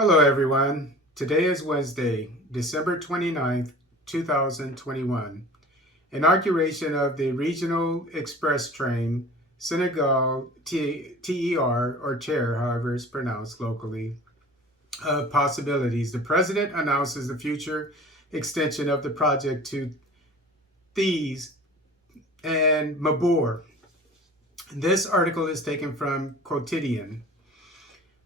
Hello, everyone. Today is Wednesday, December 29th, 2021. Inauguration of the Regional Express Train, Senegal TER, or TER, however it's pronounced locally, possibilities. The president announces the future extension of the project to Thies and Mabor. This article is taken from Quotidian.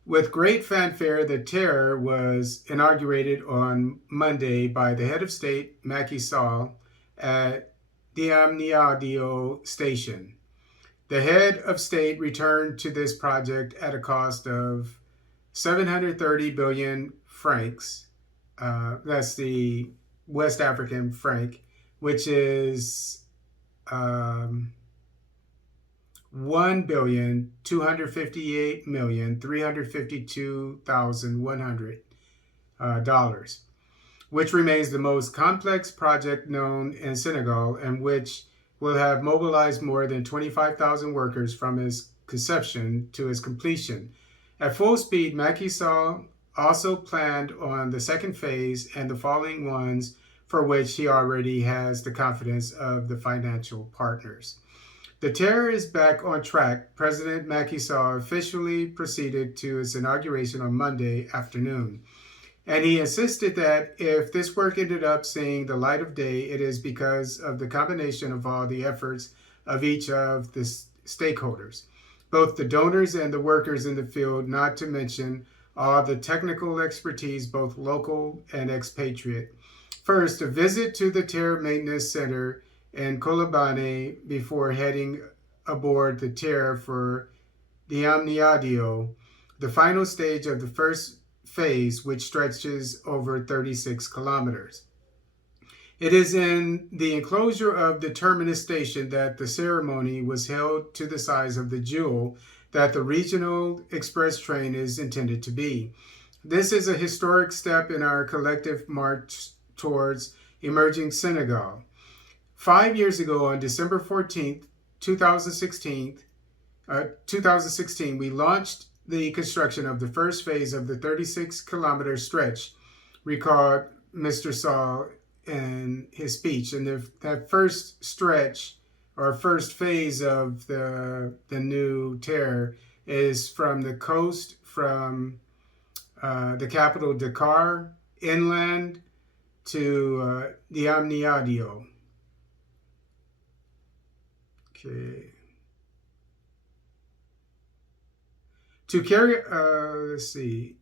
With great fanfare, the TER was inaugurated on Monday by the head of state, Macky Sall, at Diamniadio Station. The head of state returned to this project at a cost of 730 billion francs. That's the West African franc, which is 1,258,352,100 which remains the most complex project known in Senegal and which will have mobilized more than 25,000 workers from its conception to its completion. At full speed, Macky Sall also planned on the second phase and the following ones for which he already has the confidence of the financial partners. The TER is back on track. President Macky Sall officially proceeded to its inauguration on Monday afternoon. And he insisted that if this work ended up seeing the light of day, it is because of the combination of all the efforts of each of the stakeholders, both the donors and the workers in the field, not to mention all the technical expertise, both local and expatriate. First, a visit to the TER Maintenance Center in Colobane before heading aboard the TER for Diamniadio, the final stage of the first phase, which stretches over 36 kilometers. It is in the enclosure of the terminus station that the ceremony was held to the size of the jewel that the regional express train is intended to be. This is a historic step in our collective march towards emerging Senegal. 5 years ago, on December 14th, 2016, we launched the construction of the first phase of the 36-kilometer stretch, recalled Mr. Sall in his speech. And that first stretch, or first phase of the new TER, is from the coast, from the capital Dakar, inland to Diamniadio. Okay. To carry, let's see.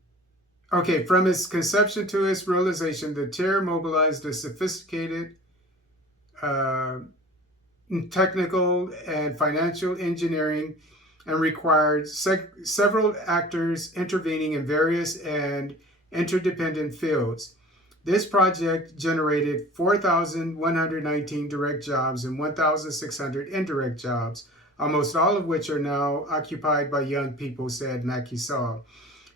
Okay, from its conception to its realization, the TER mobilized a sophisticated technical and financial engineering and required several actors intervening in various and interdependent fields. This project generated 4,119 direct jobs and 1,600 indirect jobs, almost all of which are now occupied by young people, said Macky Sall.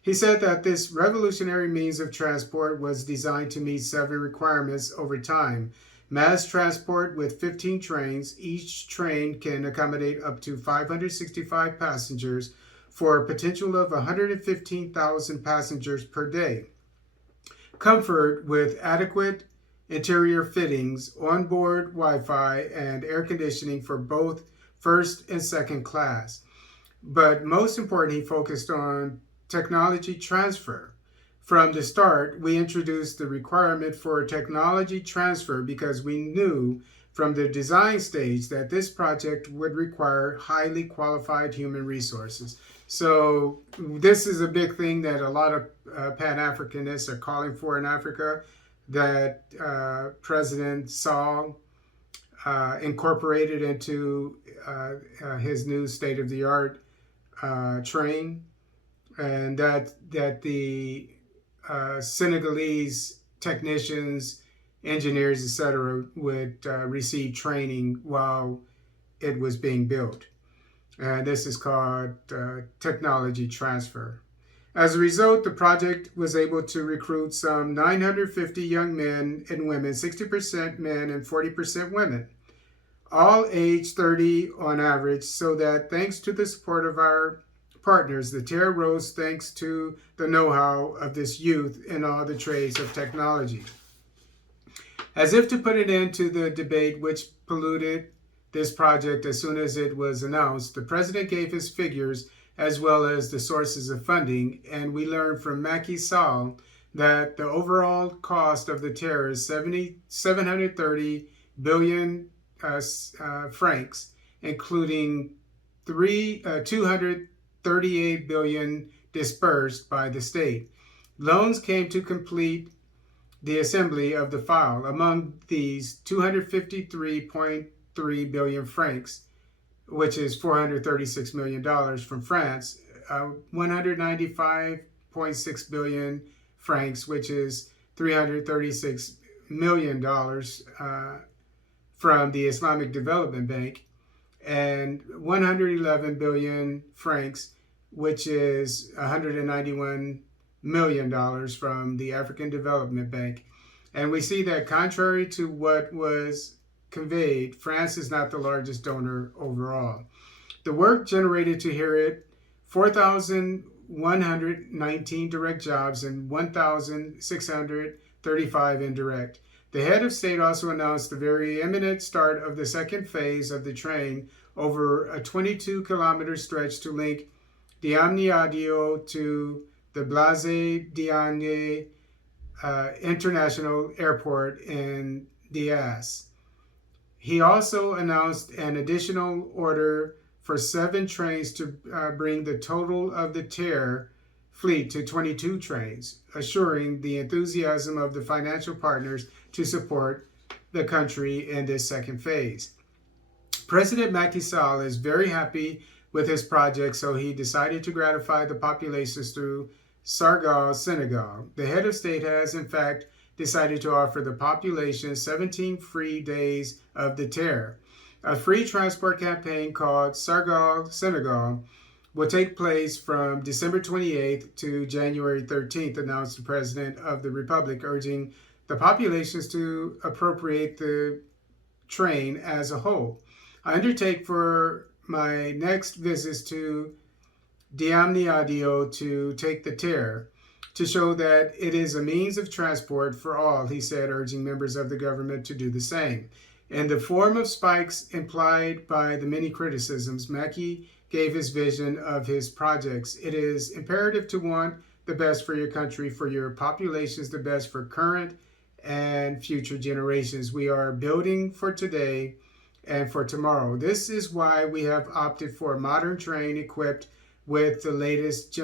He said that this revolutionary means of transport was designed to meet seven requirements over time. Mass transport with 15 trains. Each train can accommodate up to 565 passengers for a potential of 115,000 passengers per day. Comfort with adequate interior fittings, onboard Wi-Fi, and air conditioning for both first and second class. But most important, he focused on technology transfer. From the start, we introduced the requirement for technology transfer because we knew from the design stage that this project would require highly qualified human resources. So this is a big thing that a lot of Pan-Africanists are calling for in Africa, that President Sall incorporated into his new state-of-the-art train, and that the Senegalese technicians, engineers, etc., would receive training while it was being built. And this is called technology transfer. As a result, the project was able to recruit some 950 young men and women, 60% men and 40% women, all age 30 on average, so that thanks to the support of our partners. The terror rose thanks to the know-how of this youth in all the trades of technology. As if to put an end to the debate which polluted this project as soon as it was announced, the president gave his figures as well as the sources of funding, and we learned from Macky Sall that the overall cost of the terror is 730 billion francs, including 238 billion dispersed by the state. Loans came to complete the assembly of the file. Among these, 253.3 billion francs, which is $436 million from France, 195.6 billion francs, which is $336 million from the Islamic Development Bank, and 111 billion francs, which is $191 million from the African Development Bank. And we see that contrary to what was conveyed, France is not the largest donor overall. The work generated to hear it 4,119 direct jobs and 1,635 indirect. The head of state also announced the very imminent start of the second phase of the train over a 22-kilometer stretch to link Diamniadio to the Blaise Diagne International Airport in Dias. He also announced an additional order for 7 trains to bring the total of the TER fleet to 22 trains, assuring the enthusiasm of the financial partners to support the country in this second phase. President Macky Sall is very happy with his project, so he decided to gratify the populations through Senegal, Senegal. The head of state has, in fact, decided to offer the population 17 free days of the TER. A free transport campaign called Senegal, Senegal will take place from December 28th to January 13th, announced the President of the Republic, urging the populations to appropriate the train as a whole. I undertake for my next visits to Diamniadio to take the TER to show that it is a means of transport for all, he said, urging members of the government to do the same. In the form of spikes implied by the many criticisms, Macky gave his vision of his projects. It is imperative to want the best for your country, for your populations, the best for current and future generations. We are building for today and for tomorrow. This is why we have opted for a modern train equipped with the latest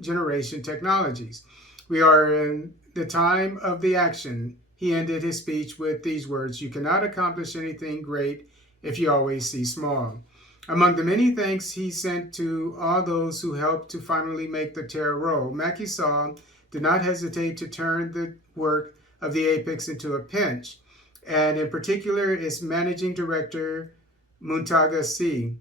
generation technologies. We are in the time of the action. He ended his speech with these words: "You cannot accomplish anything great if you always see small." Among the many thanks he sent to all those who helped to finally make the TER roll, Macky Sall did not hesitate to turn the work of the Apex into a pinch, and in particular its managing director, Muntaga C.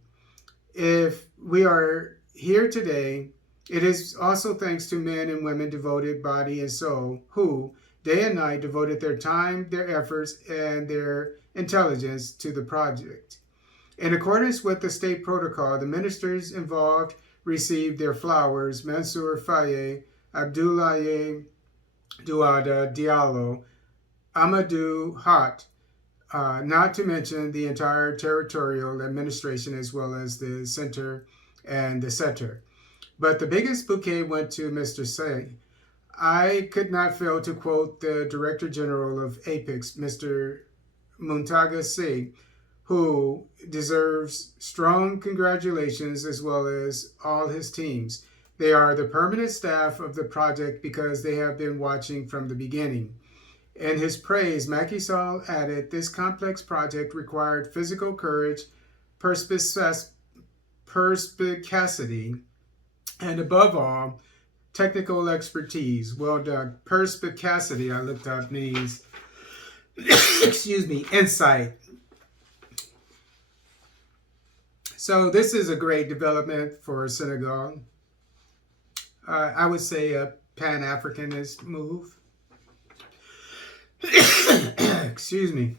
If we are here today, it is also thanks to men and women devoted body and soul who, day and night, devoted their time, their efforts, and their intelligence to the project. In accordance with the state protocol, the ministers involved received their flowers: Mansour Faye, Abdoulaye Douada Diallo, Amadou Hat, not to mention the entire territorial administration as well as the center and the center. But the biggest bouquet went to Mr. Say. I could not fail to quote the Director General of Apex, Mr. Muntaga C., who deserves strong congratulations as well as all his teams. They are the permanent staff of the project because they have been watching from the beginning. In his praise, Macky Sall added, "This complex project required physical courage, perspicacity, and above all, technical expertise." Well done. Perspicacity, I looked up, means, insight. So this is a great development for Senegal. I would say a Pan-Africanist move. Excuse me.